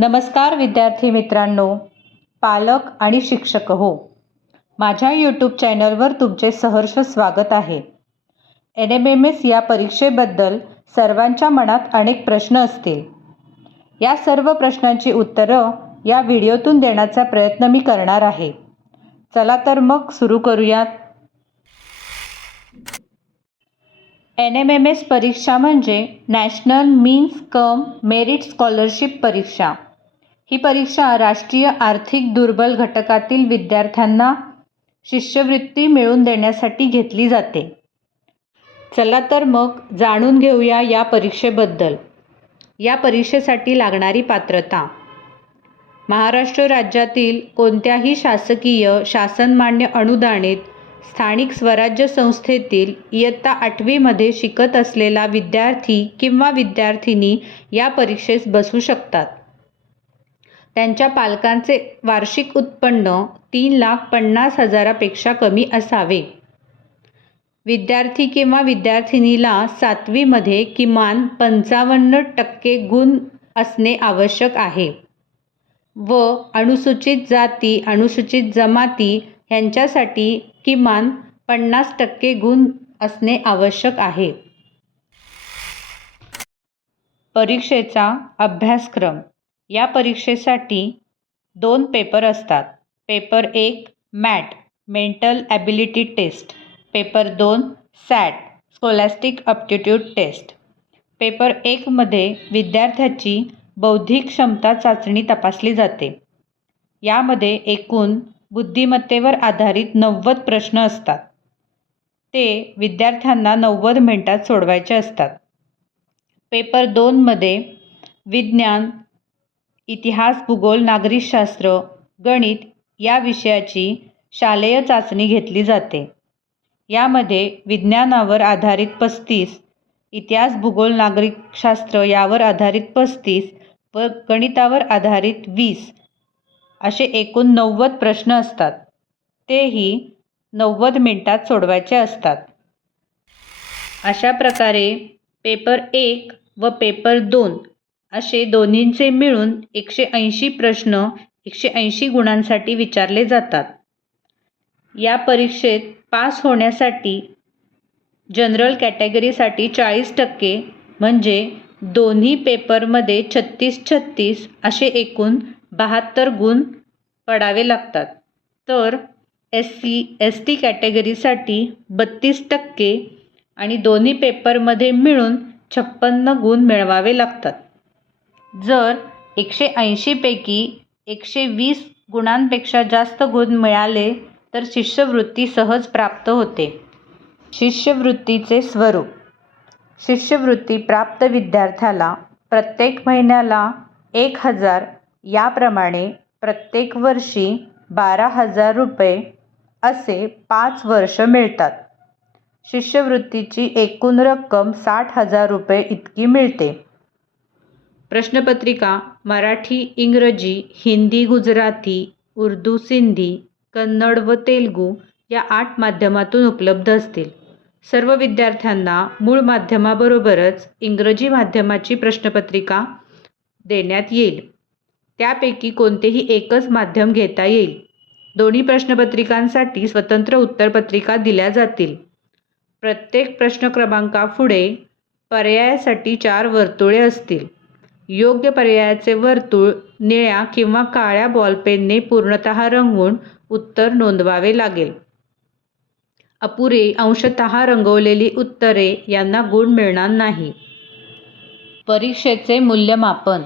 नमस्कार विद्यार्थी मित्रांनो पालक आणि शिक्षक हो. माझ्या यूट्यूब चॅनलवर तुमचे सहर्ष स्वागत आहे. एन एम एम एस या परीक्षेबद्दल सर्वांच्या मनात अनेक प्रश्न असतील. या सर्व प्रश्नांची उत्तरं या व्हिडिओतून देण्याचा प्रयत्न मी करणार आहे. चला तर मग सुरू करूयात. एन एम एम एस परीक्षा म्हणजे national means cum merit scholarship परीक्षा. ही परीक्षा राष्ट्रीय आर्थिक दुर्बल घटकातील विद्यार्थ्यांना शिष्यवृत्ती मिळवून देण्यासाठी घेतली जाते. चला तर मग जाणून घेऊया या परीक्षेबद्दल. या परीक्षेसाठी लागणारी पात्रता. महाराष्ट्र राज्यातील कोणत्याही शासकीय शासनमान्य अनुदानित स्थानिक स्वराज्य संस्थेतील इयत्ता आठवीमध्ये शिकत असलेला विद्यार्थी किंवा विद्यार्थिनी या परीक्षेस बसू शकतात. त्यांच्या पालकांचे वार्षिक उत्पन्न तीन लाख पन्नास हजारापेक्षा कमी असावे. विद्यार्थी किंवा विद्यार्थिनीला सातवीमध्ये किमान पंचावन्न टक्के गुण असणे आवश्यक आहे. व अनुसूचित जाती अनुसूचित जमाती ह्यांच्यासाठी किमान पन्नास टक्के गुण असणे आवश्यक आहे. परीक्षेचा अभ्यासक्रम या परीक्षेसाठी दोन पेपर असतात. पेपर एक MAT mental ability test. Paper दोन SAT scholastic aptitude test. Paper एकमध्ये विद्यार्थ्याची बौद्धिक क्षमता चाचणी तपासली जाते. यामध्ये एकूण बुद्धिमत्तेवर आधारित नव्वद प्रश्न असतात. ते विद्यार्थ्यांना नव्वद मिनिटात सोडवायचे असतात. पेपर दोनमध्ये विज्ञान इतिहास भूगोल नागरिकशास्त्र गणित या विषयाची शालेय चाचणी घेतली जाते. यामध्ये विज्ञानावर आधारित पस्तीस इतिहास भूगोल नागरिकशास्त्र यावर आधारित पस्तीस व गणितावर आधारित वीस असे एकूण नव्वद प्रश्न असतात. तेही नव्वद मिनिटात सोडवायचे असतात. अशा प्रकारे पेपर एक व पेपर दोन असे दोन्हींचे मिळून एकशे ऐंशी प्रश्न एकशे ऐंशी गुणांसाठी विचारले जातात. या परीक्षेत पास होण्यासाठी जनरल कॅटेगरीसाठी चाळीस टक्के म्हणजे दोन्ही पेपरमध्ये छत्तीस छत्तीस असे एकूण बहात्तर गुण पडावे लागतात. तर एस सी एस टी कॅटेगरीसाठी बत्तीस टक्के आणि दोन्ही पेपरमध्ये मिळून छप्पन्न गुण मिळवावे लागतात. जर एकशे ऐंशीपैकी एकशे वीस गुणांपेक्षा जास्त गुण मिळाले तर शिष्यवृत्ती सहज प्राप्त होते. शिष्यवृत्तीचे स्वरूप. शिष्यवृत्ती प्राप्त विद्यार्थ्याला प्रत्येक महिन्याला एक हजार याप्रमाणे प्रत्येक वर्षी बारा हजार रुपये असे पाच वर्ष मिळतात. शिष्यवृत्तीची एकूण रक्कम साठ हजार रुपये इतकी मिळते. प्रश्नपत्रिका मराठी इंग्रजी हिंदी गुजराती उर्दू सिंधी कन्नड व तेलगू या आठ माध्यमातून उपलब्ध असतील. सर्व विद्यार्थ्यांना मूळ माध्यमाबरोबरच इंग्रजी माध्यमाची प्रश्नपत्रिका देण्यात येईल. त्यापैकी कोणतेही एकच माध्यम घेता येईल. दोन्ही प्रश्नपत्रिकांसाठी स्वतंत्र उत्तरपत्रिका दिल्या जातील. प्रत्येक प्रश्न क्रमांकापुढे पर्यायासाठी चार वर्तुळे असतील. योग्य पर्यायाचे वर्तुळ निळ्या किंवा काळ्या बॉलपेनने पूर्णतः रंगवून उत्तर नोंदवावे लागेल. अपुरे अंशतः रंगवलेली उत्तरे यांना गुण मिळणार नाही. परीक्षेचे मूल्यमापन.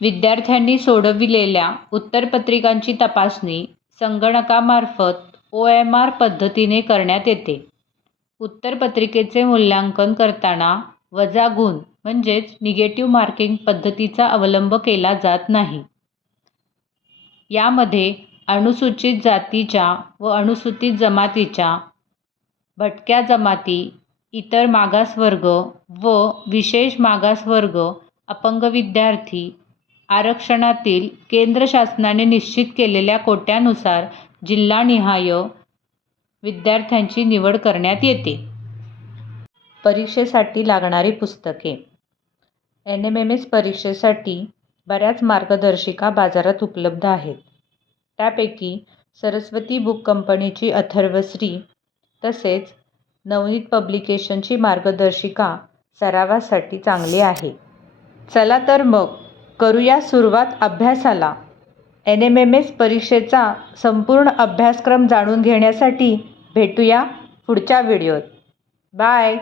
विद्यार्थ्यांनी सोडविलेल्या उत्तरपत्रिकांची तपासणी संगणकामार्फत ओ एम आर पद्धतीने करण्यात येते. उत्तरपत्रिकेचे मूल्यांकन करताना वजा गुण म्हणजेच निगेटिव्ह मार्किंग पद्धतीचा अवलंब केला जात नाही. यामध्ये अनुसूचित जातीच्या व अनुसूचित जमातीच्या भटक्या जमाती इतर मागासवर्ग व विशेष मागासवर्ग अपंग विद्यार्थी आरक्षणातील केंद्र शासनाने निश्चित केलेल्या कोट्यानुसार जिल्हानिहाय विद्यार्थ्यांची निवड करण्यात येते. परीक्षेसाठी लागणारी पुस्तके. एन एम एम एस परीक्षेसाठी बऱ्याच मार्गदर्शिका बाजारात उपलब्ध आहेत. त्यापैकी सरस्वती बुक कंपनीची अथर्वश्री तसेच नवनीत पब्लिकेशनची मार्गदर्शिका सरावासाठी चांगली आहे. चला तर मग करूया सुरुवात अभ्यासाला. एन एम एम एस परीक्षेचा संपूर्ण अभ्यासक्रम जाणून घेण्यासाठी भेटूया पुढच्या व्हिडिओत. बाय!